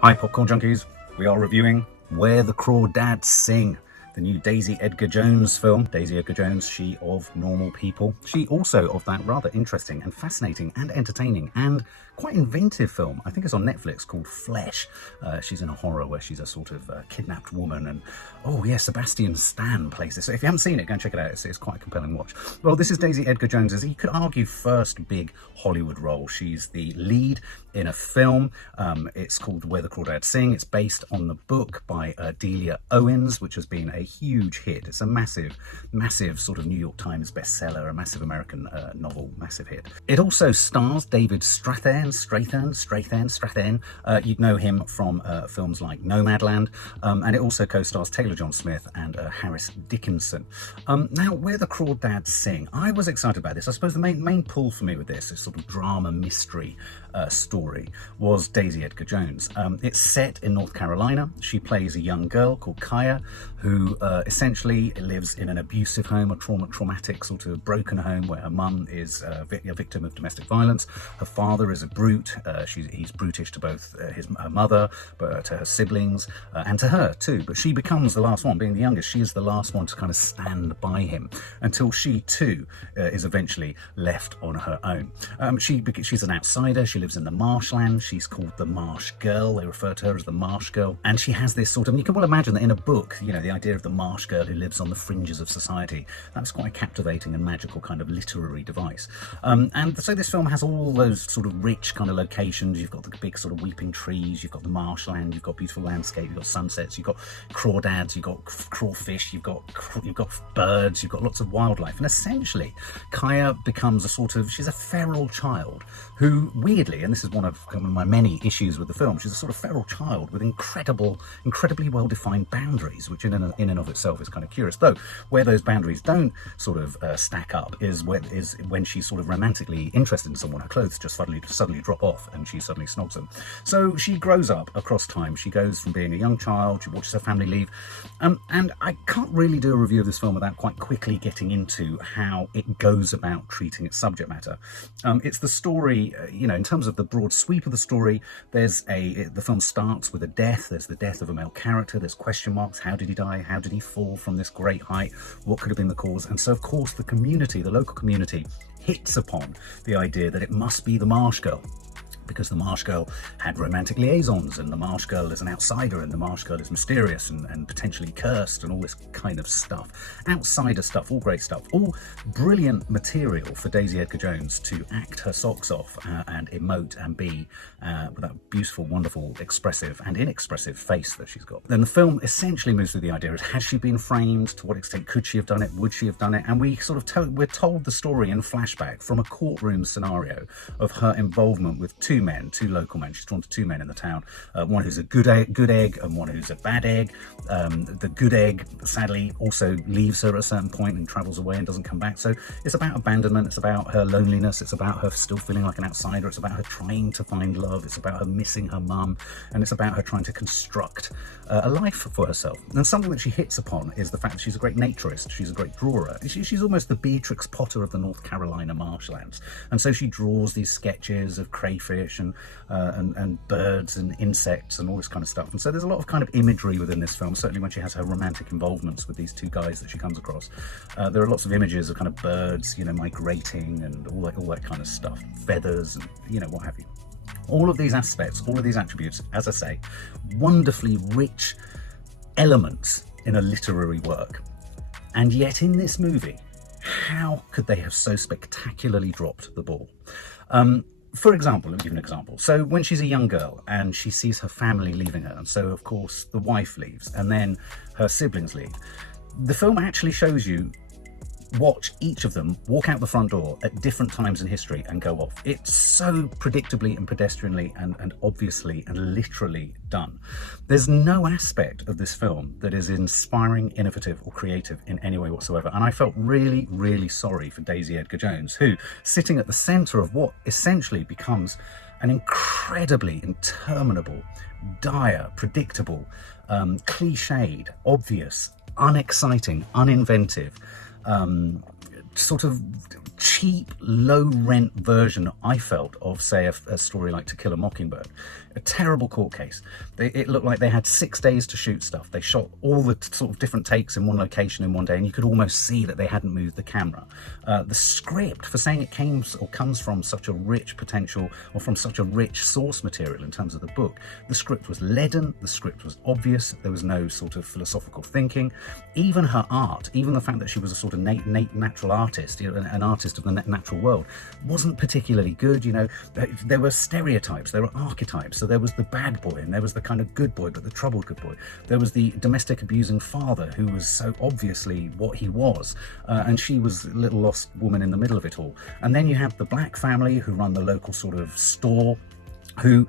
Hi Popcorn Junkies, we are reviewing Where the Crawdads Sing, the new Daisy Edgar-Jones film. Daisy Edgar-Jones, she of Normal People. She also of that rather interesting and fascinating and entertaining and quite inventive film, I think it's on Netflix, called Flesh. She's in a horror where she's a sort of kidnapped woman, and oh yeah, Sebastian Stan plays this. So if you haven't seen it, go and check it out. It's quite a compelling watch. Well, this is Daisy Edgar-Jones's, you could argue, first big Hollywood role. She's the lead in a film. It's called Where the Crawdads Sing. It's based on the book by Delia Owens, which has been a huge hit. It's a massive sort of New York Times bestseller, a massive American novel, massive hit. It also stars David Strathairn. You'd know him from films like Nomadland, and it also co-stars Taylor John Smith and Harris Dickinson. Now, Where the Crawdads Sing, I was excited about this. I suppose the main pull for me with this sort of drama mystery story was Daisy Edgar-Jones. It's set in North Carolina. She plays a young girl called Kaya, who essentially lives in an abusive home, a traumatic sort of broken home, where her mum is a victim of domestic violence. Her father is a brute. He's brutish to both her mother, but to her siblings, and to her too. But she becomes the last one, being the youngest. She is the last one to kind of stand by him until she too is eventually left on her own. She's an outsider. She lives in the marshland. She's called the Marsh Girl. They refer to her as the Marsh Girl. And she has this sort of, you can well imagine that in a book, you know, the idea of the Marsh Girl who lives on the fringes of society, that's quite a captivating and magical kind of literary device. And so this film has all those sort of rich kind of locations. You've got the big sort of weeping trees, you've got the marshland, you've got beautiful landscape, you've got sunsets, you've got crawdads, you've got crawfish, you've got birds, you've got lots of wildlife. And essentially, Kaya becomes a sort of, she's a feral child who, weirdly, and this is one of my many issues with the film, she's a sort of feral child with incredibly well-defined boundaries, which in and of itself is kind of curious. Though where those boundaries don't sort of stack up is when she's sort of romantically interested in someone. Her clothes just suddenly drop off and she suddenly snogs them. So she grows up across time. She goes from being a young child, she watches her family leave, and I can't really do a review of this film without quite quickly getting into how it goes about treating its subject matter. It's the story, in terms of the broad sweep of the story, the film starts with a death. There's the death of a male character. There's question marks. How did he die? How did he fall from this great height? What could have been the cause? And so, of course, the local community hits upon the idea that it must be the Marsh Girl, because the Marsh Girl had romantic liaisons, and the Marsh Girl is an outsider, and the Marsh Girl is mysterious and potentially cursed, and all this kind of stuff. Outsider stuff, all great stuff, all brilliant material for Daisy Edgar-Jones to act her socks off and emote and be with that beautiful, wonderful, expressive and inexpressive face that she's got. Then the film essentially moves through the idea of, has she been framed? To what extent could she have done it? Would she have done it? And we sort of we're told the story in flashback from a courtroom scenario of her involvement with two local men. She's drawn to two men in the town, one who's a good egg and one who's a bad egg. The good egg sadly also leaves her at a certain point and travels away and doesn't come back. So it's about abandonment, it's about her loneliness, it's about her still feeling like an outsider, it's about her trying to find love, it's about her missing her mum, and it's about her trying to construct a life for herself. And something that she hits upon is the fact that she's a great naturist, she's a great drawer. She's almost the Beatrix Potter of the North Carolina marshlands, and so she draws these sketches of crayfish and birds and insects and all this kind of stuff. And so there's a lot of kind of imagery within this film, certainly when she has her romantic involvements with these two guys that she comes across. There are lots of images of kind of birds, migrating and all that kind of stuff, feathers and what have you. All of these aspects, all of these attributes, as I say, wonderfully rich elements in a literary work. And yet in this movie, how could they have so spectacularly dropped the ball? For example, let me give you an example. So when she's a young girl and she sees her family leaving her, and so of course the wife leaves and then her siblings leave, the film actually shows you watch each of them walk out the front door at different times in history and go off. It's so predictably and pedestrianly and obviously and literally done. There's no aspect of this film that is inspiring, innovative or creative in any way whatsoever. And I felt really, really sorry for Daisy Edgar-Jones, who, sitting at the centre of what essentially becomes an incredibly interminable, dire, predictable, cliched, obvious, unexciting, uninventive, sort of cheap, low-rent version, I felt, of, say, a story like To Kill a Mockingbird. A terrible court case. It looked like they had 6 days to shoot stuff. They shot all the sort of different takes in one location in one day, and you could almost see that they hadn't moved the camera. The script, for saying it comes from such a rich potential, or from such a rich source material in terms of the book, the script was leaden, the script was obvious, there was no sort of philosophical thinking. Even her art, even the fact that she was a sort of natural artist, an artist of the natural world, wasn't particularly good. There were stereotypes, there were archetypes. So there was the bad boy, and there was the kind of good boy, but the troubled good boy. There was the domestic abusing father, who was so obviously what he was, and she was a little lost woman in the middle of it all. And then you have the black family who run the local sort of store, who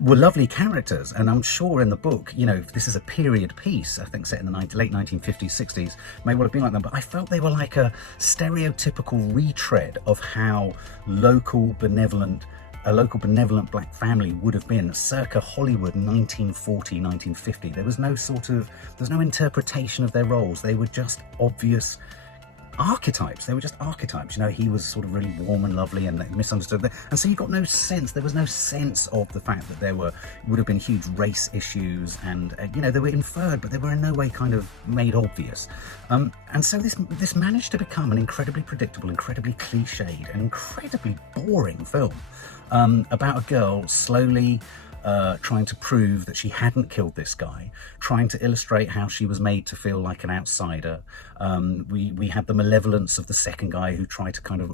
were lovely characters. And I'm sure in the book, this is a period piece, I think set in the late 1950s, 60s, may well have been like that, but I felt they were like a stereotypical retread of how a local benevolent black family would have been circa Hollywood 1940, 1950. There's no interpretation of their roles. They were just obvious archetypes. They were just archetypes. He was sort of really warm and lovely and misunderstood. And so you got no sense, there was no sense of the fact that there would have been huge race issues, and they were inferred, but they were in no way kind of made obvious. And so this managed to become an incredibly predictable, incredibly cliched, and incredibly boring film about a girl slowly trying to prove that she hadn't killed this guy, trying to illustrate how she was made to feel like an outsider. We had the malevolence of the second guy who tried to kind of,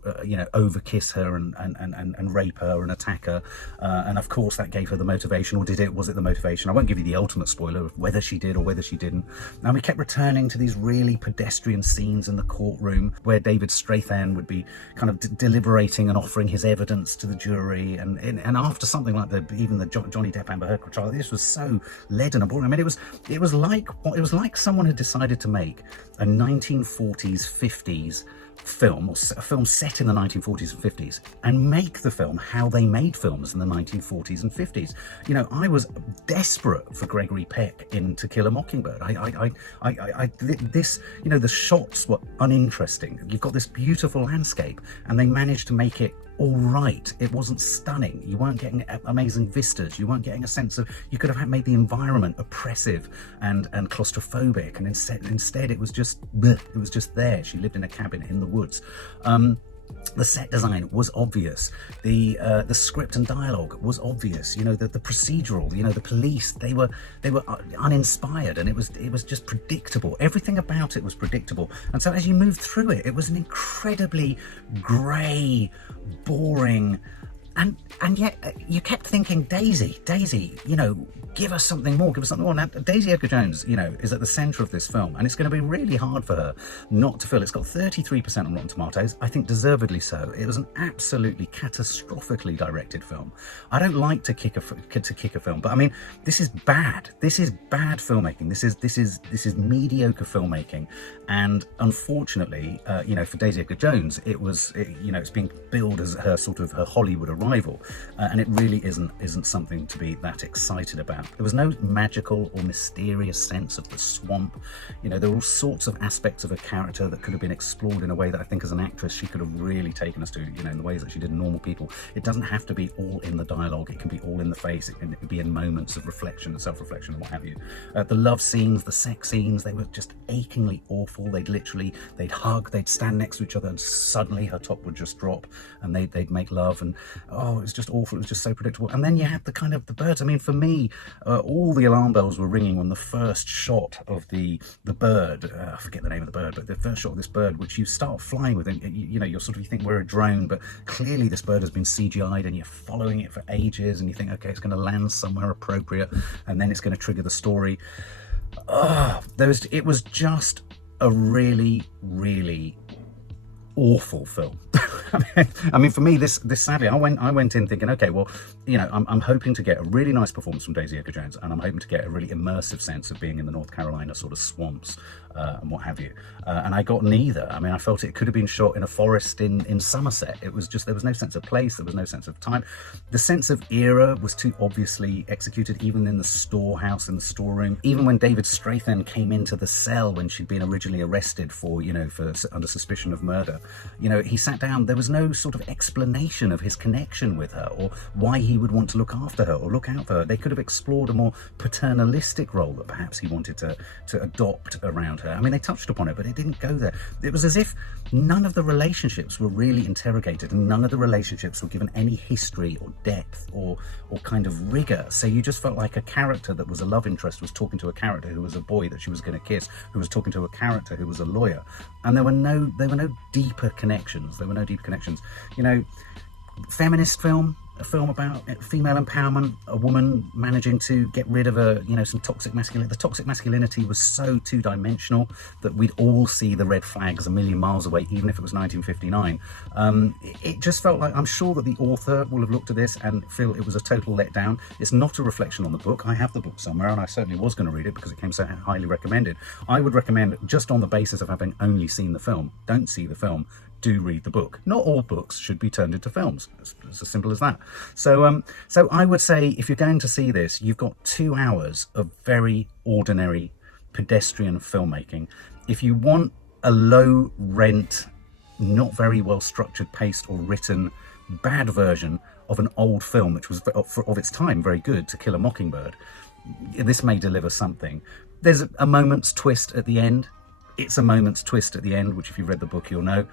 overkiss her and rape her and attack her. And of course that gave her the motivation, or was it the motivation? I won't give you the ultimate spoiler of whether she did or whether she didn't. And we kept returning to these really pedestrian scenes in the courtroom where David Strathairn would be kind of deliberating and offering his evidence to the jury. And after something like even the Johnny Depp Amber Heard trial, this was so leaden and boring. I mean, it was like someone had decided to make a 1940s, 50s film, or a film set in the 1940s and 50s, and make the film how they made films in the 1940s and 50s. I was desperate for Gregory Peck in To Kill a Mockingbird. The shots were uninteresting. You've got this beautiful landscape, and they managed to make it all right. It wasn't stunning. You weren't getting amazing vistas. You weren't getting a sense of, you could have made the environment oppressive and claustrophobic, and instead it was just bleh, it was just there. She lived in a cabin in the woods. The set design was obvious. The script and dialogue was obvious. The procedural. The police. They were uninspired, and it was just predictable. Everything about it was predictable. And so as you moved through it, it was an incredibly grey, boring. And yet you kept thinking, Daisy, give us something more, Now, Daisy Edgar-Jones, is at the centre of this film, and it's going to be really hard for her not to feel. It's got 33% on Rotten Tomatoes, I think deservedly so. It was an absolutely catastrophically directed film. I don't like to kick a film, but I mean, this is bad. This is bad filmmaking. This is mediocre filmmaking, and unfortunately, for Daisy Edgar-Jones, it's being billed as her Hollywood arrival, and it really isn't something to be that excited about. There was no magical or mysterious sense of the swamp. There were all sorts of aspects of a character that could have been explored in a way that I think as an actress she could have really taken us to, in the ways that she did in Normal People. It doesn't have to be all in the dialogue. It can be all in the face. It can be in moments of reflection and self-reflection and what have you. The love scenes, the sex scenes, they were just achingly awful. They'd hug, they'd stand next to each other, and suddenly her top would just drop, and they'd make love, and it was just awful. It was just so predictable. And then you had the kind of the birds. I mean, for me, all the alarm bells were ringing when the first shot of the bird, I forget the name of the bird, but the first shot of this bird, which you start flying with, and you think we're a drone, but clearly this bird has been CGI'd, and you're following it for ages, and you think, okay, it's going to land somewhere appropriate, and then it's going to trigger the story. It was just a really, really awful film. I mean, for me, this sadly, I went in thinking, okay, well, you know, I'm hoping to get a really nice performance from Daisy Edgar-Jones, and I'm hoping to get a really immersive sense of being in the North Carolina sort of swamps and what have you. And I got neither. I mean, I felt it could have been shot in a forest in Somerset. It was just, there was no sense of place, there was no sense of time. The sense of era was too obviously executed, even in the storehouse, in the storeroom. Even when David Strathairn came into the cell when she'd been originally arrested for, you know, for under suspicion of murder, you know, he sat down. There was no sort of explanation of his connection with her or why he would want to look after her or look out for her. They could have explored a more paternalistic role that perhaps he wanted to adopt around her. I mean, they touched upon it, but it didn't go there. It was as if none of the relationships were really interrogated, and none of the relationships were given any history or depth or kind of rigor. So you just felt like a character that was a love interest was talking to a character who was a boy that she was going to kiss, who was talking to a character who was a lawyer, and there were no deeper connections. There were no deeper connections. You know, feminist film, a film about female empowerment, a woman managing to get rid of some toxic masculinity. The toxic masculinity was so two-dimensional that we'd all see the red flags a million miles away, even if it was 1959. It just felt like, I'm sure that the author will have looked at this and feel it was a total letdown. It's not a reflection on the book. I have the book somewhere, and I certainly was going to read it because it came so highly recommended. I would recommend, just on the basis of having only seen the film, don't see the film, do read the book. Not all books should be turned into films. It's as simple as that. So I would say, if you're going to see this, you've got 2 hours of very ordinary pedestrian filmmaking. If you want a low rent, not very well structured, paced or written, bad version of an old film, which was of its time very good, To Kill a Mockingbird, this may deliver something. There's a moment's twist at the end. It's a moment's twist at the end, which if you've read the book, you'll know.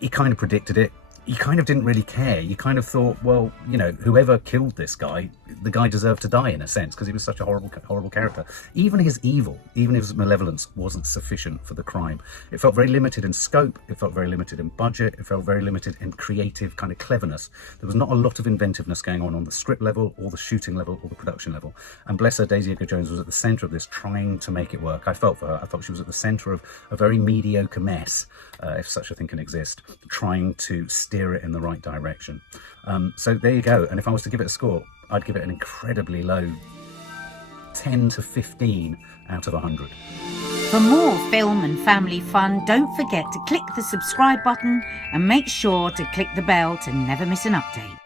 He kind of predicted it. You kind of didn't really care. You kind of thought, well, you know, whoever killed this guy, the guy deserved to die in a sense, because he was such a horrible character. Even his evil, even his malevolence wasn't sufficient for the crime. It felt very limited in scope. It felt very limited in budget. It felt very limited in creative kind of cleverness. There was not a lot of inventiveness going on the script level or the shooting level or the production level. And bless her, Daisy Edgar-Jones was at the centre of this, trying to make it work. I felt for her. I thought she was at the centre of a very mediocre mess, if such a thing can exist, trying to steer it in the right direction. So there you go. And if I was to give it a score, I'd give it an incredibly low 10 to 15 out of 100. For more film and family fun, don't forget to click the subscribe button and make sure to click the bell to never miss an update.